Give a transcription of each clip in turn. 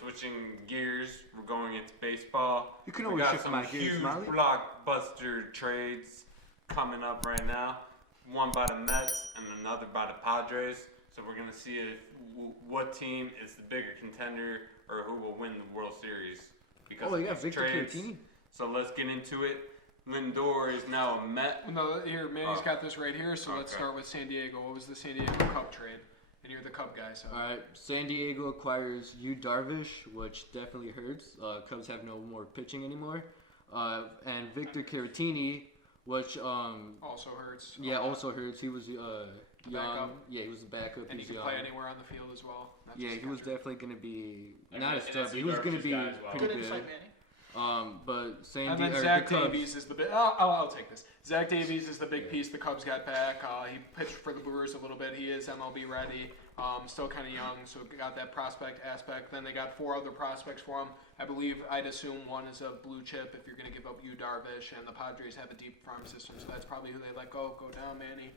switching gears. We're going into baseball. You can always shift my gears, huge Smiley. blockbuster trades coming up right now. One by the Mets and another by the Padres. So we're going to see what team is the bigger contender or who will win the World Series. Because you got Victor Caratini. So let's get into it. Lindor is now a Met. No, here, Manny's got this right here, so let's start with San Diego. What was the San Diego Cub trade? And you're the Cub guy, so. All right, San Diego acquires Yu Darvish, which definitely hurts. Cubs have no more pitching anymore. And Victor Caratini, which also hurts. Yeah, also hurts. He was young. Backup. Yeah, he was a backup. And he can play anywhere on the field as well. Yeah, he was definitely going to be not a star, but he was going to be pretty good. But and then Zach Davies is the big. I'll take this. Zach Davies is the big piece the Cubs got back. He pitched for the Brewers a little bit. He is MLB ready. Still kind of young, so got that prospect aspect. Then they got 4 other prospects for him. I believe I'd assume one is a blue chip if you're going to give up Yu Darvish, and the Padres have a deep farm system, so that's probably who they let go. Go down, Manny.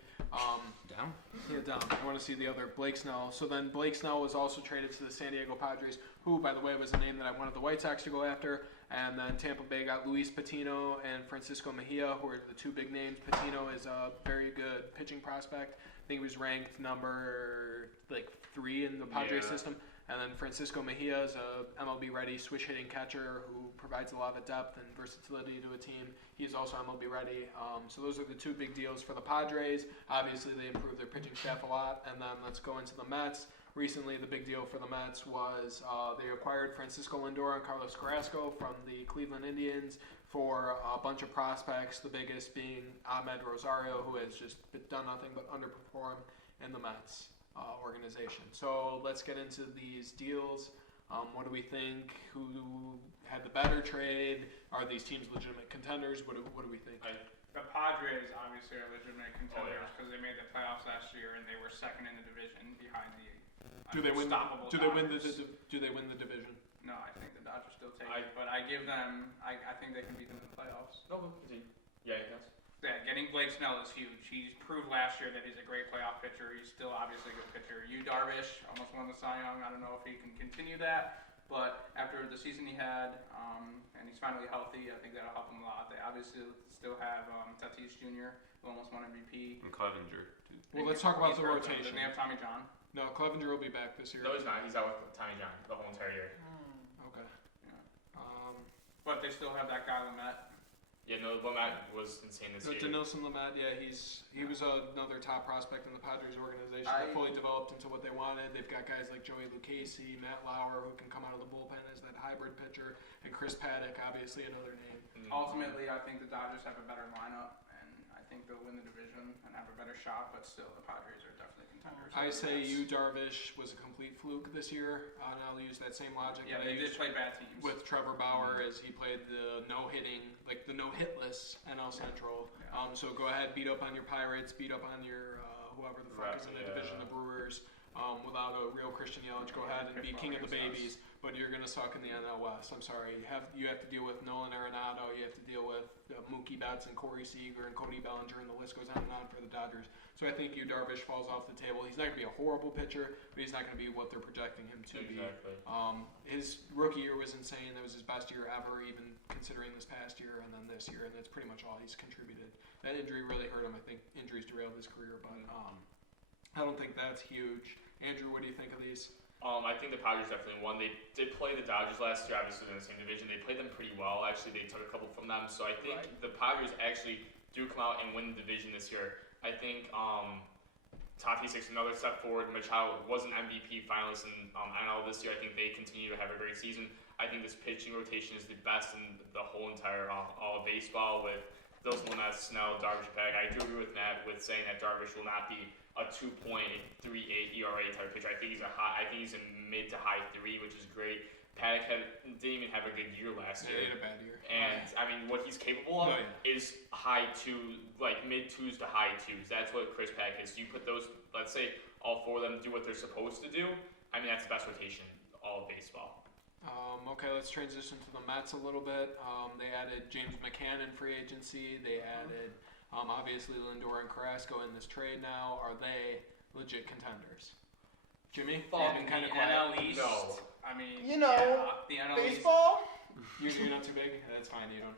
Down? Yeah, down. I want to see the other, Blake Snell. So then Blake Snell was also traded to the San Diego Padres, who, by the way, was a name that I wanted the White Sox to go after. And then Tampa Bay got Luis Patino and Francisco Mejia, who are the 2 big names. Patino is a very good pitching prospect. I think he was ranked number 3 in the Padres system. And then Francisco Mejia is a MLB-ready switch-hitting catcher who provides a lot of depth and versatility to a team. He's also MLB-ready. So those are the 2 big deals for the Padres. Obviously, they improved their pitching staff a lot. And then let's go into the Mets. Recently, the big deal for the Mets was they acquired Francisco Lindor and Carlos Carrasco from the Cleveland Indians for a bunch of prospects, the biggest being Ahmed Rosario, who has just done nothing but underperform in the Mets organization. So let's get into these deals. What do we think? Who had the better trade? Are these teams legitimate contenders? What do we think? The Padres obviously are legitimate contenders because they made the playoffs last year and they were second in the division behind the Do they win Dodgers. Do they win the division? No, I think the Dodgers still take it, but I give them. I think they can beat them in the playoffs. No, yeah, he does. Yeah, getting Blake Snell is huge. He's proved last year that he's a great playoff pitcher. He's still obviously a good pitcher. Yu Darvish almost won the Cy Young. I don't know if he can continue that, but after the season he had, and he's finally healthy, I think that'll help him a lot. They obviously still have Tatis Jr., who almost won MVP. And Clevenger, too. Well, let's talk about the rotation. Didn't they have Tommy John? No, Clevenger will be back this year. No, he's not. He's out with Tommy John the whole entire year. Okay. Yeah. But they still have that guy Lamet. Yeah, no, Lamet was insane this year. Dinelson Lamet, yeah, he was another top prospect in the Padres organization. They fully developed into what they wanted. They've got guys like Joey Lucchesi, Matt Lauer, who can come out of the bullpen as that hybrid pitcher, and Chris Paddock, obviously another name. Ultimately, I think the Dodgers have a better lineup, and I think they'll win the division and have a better shot, but still, the Padres are definitely contenders. I say Yu Darvish was a complete fluke this year, and I'll use that same logic. Yeah, they did play bad teams. With Trevor Bauer, as he played the no-hitting, like the no-hitless NL Central. Yeah. So go ahead, beat up on your Pirates, beat up on your whoever the fuck is in the division, the Brewers. Without a real Christian Yelich, go ahead and be king of the babies, but you're going to suck in the NL West. I'm sorry. You have to deal with Nolan Arenado. You have to deal with Mookie Betts and Corey Seager and Cody Bellinger, and the list goes on and on for the Dodgers. So I think Yu Darvish falls off the table. He's not going to be a horrible pitcher, but he's not going to be what they're projecting him to be. His rookie year was insane. That was his best year ever, even considering this past year and then this year, and that's pretty much all he's contributed. That injury really hurt him. I think injuries derailed his career, but I don't think that's huge. Andrew, what do you think of these? I think the Padres definitely won. They did play the Dodgers last year, obviously in the same division. They played them pretty well. Actually, they took a couple from them. So I think the Padres actually do come out and win the division this year. I think Tatis takes another step forward. Machado was an MVP finalist in NL this year. I think they continue to have a great season. I think this pitching rotation is the best in the whole entire all of baseball with those Lamet, Snell, Darvish, Paddock. I do agree with Matt with saying that Darvish will not be a 2.38 ERA type pitcher. I think he's a mid to high 3, which is great. Paddock didn't even have a good year last year. He had a bad year. And I mean, what he's capable of is mid 2s to high 2s. That's what Chris Paddock is. You put those, let's say, all 4 of them do what they're supposed to do. I mean, that's the best rotation all of baseball. Okay, let's transition to the Mets a little bit. They added James McCann in free agency. They added, obviously, Lindor and Carrasco in this trade now. Are they legit contenders? Jimmy, Fuck you've been kind of the quiet. NL East. No. I mean, You know, the NL East. Baseball. You're not too big. That's fine. You don't.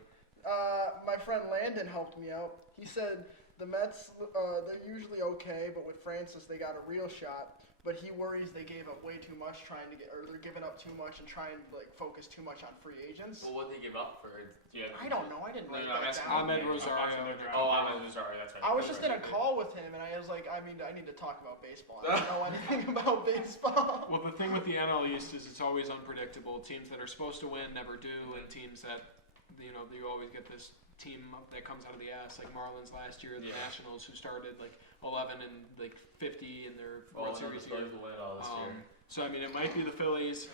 My friend Landon helped me out. He said the Mets, they're usually okay, but with Francis they got a real shot. But he worries they gave up way too much they're giving up too much and trying to focus too much on free agents. Well, what did they give up for? I don't know. I didn't write No, that that's down. Ahmed Rosario. Oh, Ahmed Rosario. That's right. I was just in a call with him, and I was like, I need to talk about baseball. I don't know anything about baseball. Well, the thing with the NL East is it's always unpredictable. Teams that are supposed to win never do, and teams that, you always get this team that comes out of the ass, like Marlins last year, the Nationals, who started like 11 and like 50 in their World Series year. So I mean, it might be the Phillies.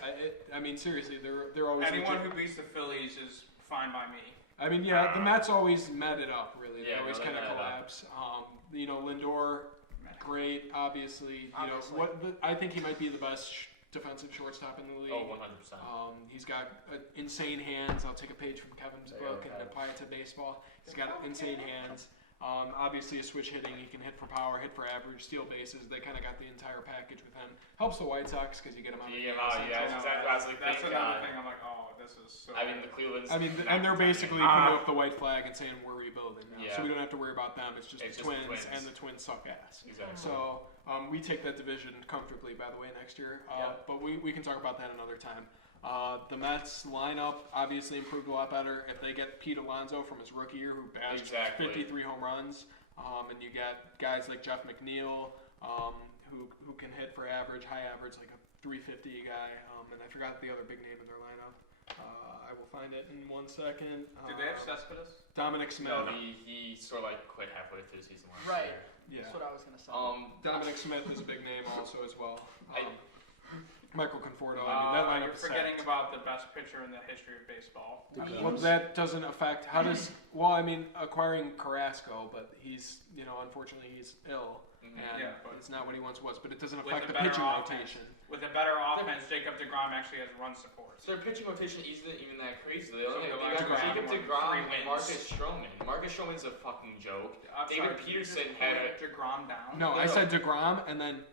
I mean, seriously, they're always Anyone who beats the Phillies is fine by me. I mean, yeah, the Mets always met it up. Really, they always kind of met it up. collapse. Lindor, great, obviously. I think he might be the best defensive shortstop in the league. Oh, 100%. He's got insane hands. I'll take a page from Kevin's book and apply it to baseball. He's got insane hands. Obviously, a switch hitting. He can hit for power, hit for average, steal bases. They kind of got the entire package with him. Helps the White Sox because you get him out of the game. That's exactly. I was like, That's another thing. I'm like, oh, this is so. I mean, the Cleveland's. I mean, and they're basically putting up the white flag and saying we're rebuilding now, so Yeah. we don't have to worry about them. It's just the It's Twins, just the Twins. and the Twins suck ass. Exactly. So we take that division comfortably, by the way, next year. But we can talk about that another time. The Mets lineup obviously improved a lot better. If they get Pete Alonso from his rookie year, who bashed 53 home runs, and you get guys like Jeff McNeil, who can hit for high average, like a 350 guy. And I forgot the other big name in their lineup. I will find it in 1 second. Did they have Cespedes? Dominic Smith. No, he sort of like quit halfway through the season last Right. year. Yeah. That's what I was gonna say. Dominic Smith is a big name also as well. Michael Conforto. I mean, that lineup You're is forgetting stacked. about the best pitcher in the history of baseball. Well, that doesn't affect. How does? Well, I mean, acquiring Carrasco, but he's, unfortunately, he's ill, and but it's not what he once was. But it doesn't with affect a the better pitching offense. rotation. With a better offense, Jacob deGrom actually has run support. So their pitching rotation isn't even that crazy. They So only they got got Jacob three deGrom and wins. Marcus Stroman. Marcus Stroman's a fucking joke. David Peterson had deGrom down. No, I said DeGrom, and then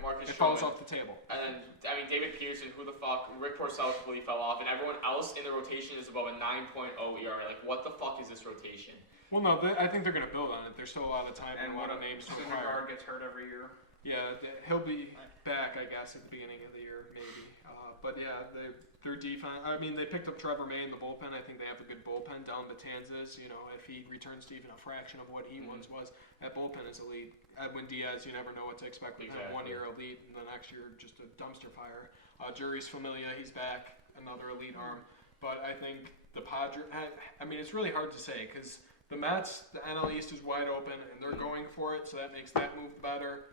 Marcus it falls Stroman. off the table. And then, I mean, David Peterson, who the fuck? Rick Porcello completely fell off, and everyone else in the rotation is above a 9.0 ERA. Like, what the fuck is this rotation? Well, no, I think they're going to build on it. There's still a lot of time and And a lot what of names to Syndergaard acquire. gets hurt every year. Yeah, he'll be back, I guess, at the beginning of the year, maybe. But yeah, their defense. I mean, they picked up Trevor May in the bullpen. I think they have a good bullpen. Dylan Betances, if he returns to even a fraction of what he once was, that bullpen is elite. Edwin Diaz, you never know what to expect with him. 1 year elite, and the next year just a dumpster fire. Juris Familia, he's back, another elite arm. But I think the Padres. I mean, it's really hard to say because the Mets, the NL East is wide open, and they're going for it, so that makes that move better.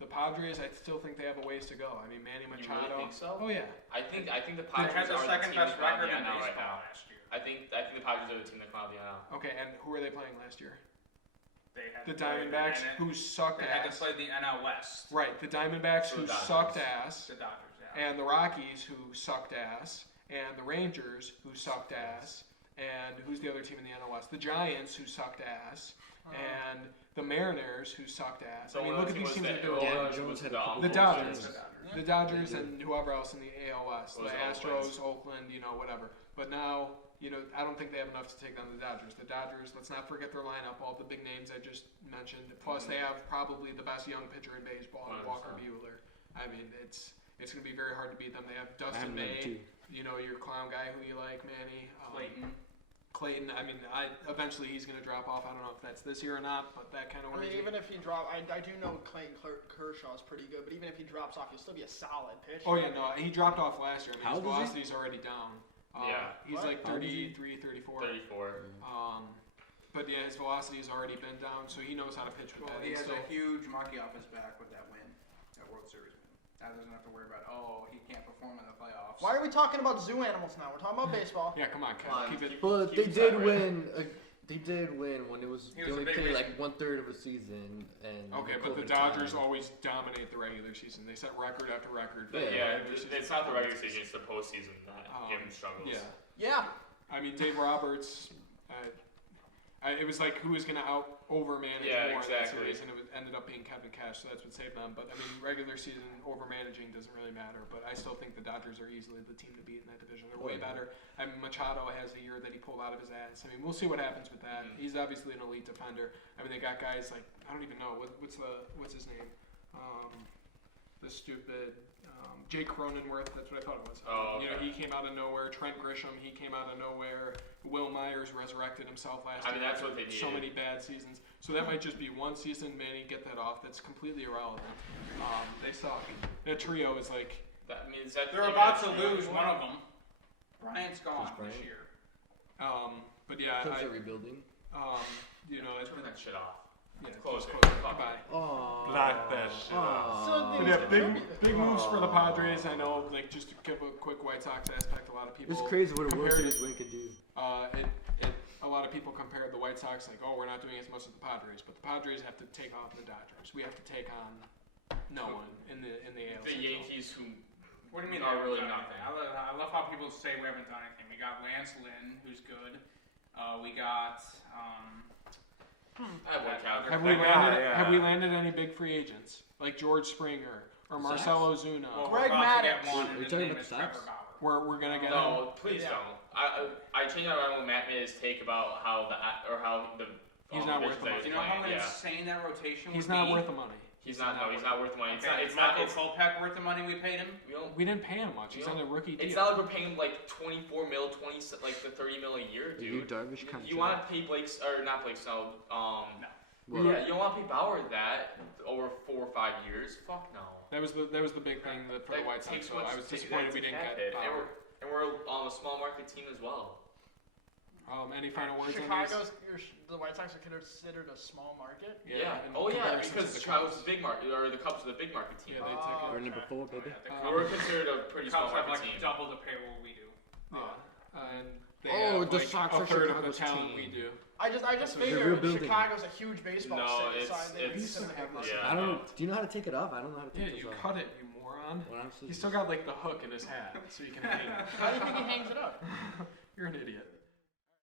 The Padres, I still think they have a ways to go. I mean, Manny Machado. You really think so? Oh yeah. I think the They Padres had the are second the team best to come out record of in the NL right baseball now. last year. I think the Padres are the team that come out of the NL. Okay, and who are they playing last year? They had The to play Diamondbacks, the who sucked They had to ass. play the NL West. Right, the Diamondbacks, So who the Dodgers. sucked ass, The Dodgers, yeah. and the Rockies, who sucked ass, and the Rangers, who sucked ass, and who's the other team in the NL West? The Giants, who sucked ass, and the Mariners, who sucked ass. So I mean, look at these teams that do it. The Dodgers. The Dodgers and whoever else in the AL West, the Those Astros, Oakland, whatever. But now, I don't think they have enough to take down the Dodgers. The Dodgers, let's not forget their lineup, all the big names I just mentioned. Plus, they have probably the best young pitcher in baseball, in Walker 100%. Buehler. I mean, it's going to be very hard to beat them. They have Dustin May, your clown guy who you like, Manny. Clayton, I mean, eventually he's going to drop off. I don't know if that's this year or not, but that kind of worries me. even if he drops, I do know Clayton Kershaw is pretty good, but even if he drops off, he'll still be a solid pitcher. Oh, yeah, no, he dropped off last year. I mean, How his old is he? velocity's already down. He's What? like How old is he? 33, 34. 34. But yeah, his velocity has already been down, so he knows how to pitch with Well, that. he He's has still- a huge monkey off his back with that win, that World Series win. That doesn't have to worry about, he can't perform in the playoffs. Why are we talking about zoo animals now? We're talking about baseball. Yeah, come on, Ken. Come on, Keep it. But keep they it did separate. win. They did win when it was He they was a only big played reason. like 1/3 of a season. And Okay, but the COVID Dodgers time. always dominate the regular season. They set record after record. for Yeah. the Yeah, regular season. it's not the regular season; it's the postseason that give them struggles. Yeah. Yeah. I mean, Dave Roberts, It was like who was going to overmanage Yeah, more in that exactly. series, and ended up being Kevin Cash, so that's what saved them. But I mean, regular season overmanaging doesn't really matter. But I still think the Dodgers are easily the team to beat in that division. They're way better. I mean, Machado has the year that he pulled out of his ass. I mean, we'll see what happens with that. He's obviously an elite defender. I mean, they got guys like I don't even know what's his name, the stupid. Jake Cronenworth, that's what I thought it was. Oh, okay. You know, he came out of nowhere. Trent Grisham, he came out of nowhere. Will Myers resurrected himself last year. I mean, that's what they needed. So many bad seasons. So that might just be one season. Manny, get that off. That's completely irrelevant. They suck. That trio is like. That means that They're about to lose one of them. Bryant's gone this year. But yeah, Cubs are rebuilding. you know, Turn that shit off. yeah, Close just it. close it. Fuck. Goodbye. Block that shit off. So But yeah, big moves for the Padres. I know, like, just to give a quick White Sox aspect, a lot of people. It's crazy what a World compared Series win could do. A lot of people compared the White Sox like, oh, we're not doing as much as the Padres, but the Padres have to take on the Dodgers. We have to take on no one in the AL. The Central. Yankees, who What do you mean? are they really haven't done nothing. anything? I love how people say we haven't done anything. We got Lance Lynn, who's good. We got. I have one counter. Have we landed any big free agents like George Springer or Marcelo Zuna? Well, Greg we're about to Maddux. get one, Are and you his talking name about is the Trevor Sox? Bauer. We're gonna get him. No, please don't. I changed my mind when Matt made his take about how the He's not worth divisions the that money. he's Do you know how playing, insane that rotation He's would not be? worth the money. He's not worth the money. Okay, It's not. Michael Kopech worth the money we paid him? We didn't pay him much. He's on a rookie deal. It's not like we're paying him like 24 mil, 20 like the 30 mil a year, You dude. Darvish contract. You want to pay not Blake Snell. Well, Yeah, you don't want to pay Bauer that over 4 or 5 years. Fuck no. That was the big thing for the White Sox. So I was disappointed we didn't get Bauer. And we're on a small market team as well. Any final words on The White Sox are considered a small market. these? Yeah. in Oh yeah, comparison to because the Chicago's Cubs. the big market, or the Cubs are the big market team. Yeah, they take Or it. number 4, baby. We're considered a pretty Cubs small have market like team. double the payroll we do. And they Oh, have the like Sox a are third of the Chicago's talent team. we do. I just That's what figured they're rebuilding. Chicago's a huge baseball No, state. So it's- they it's- used to have this. yeah. I don't. Do you know how to take it off? I don't know how to Yeah, take you this off. cut it, you moron. Well, I'm supposed He's to still got like the hook in his hat, so you can hang it. How do you think he hangs it up? You're an idiot.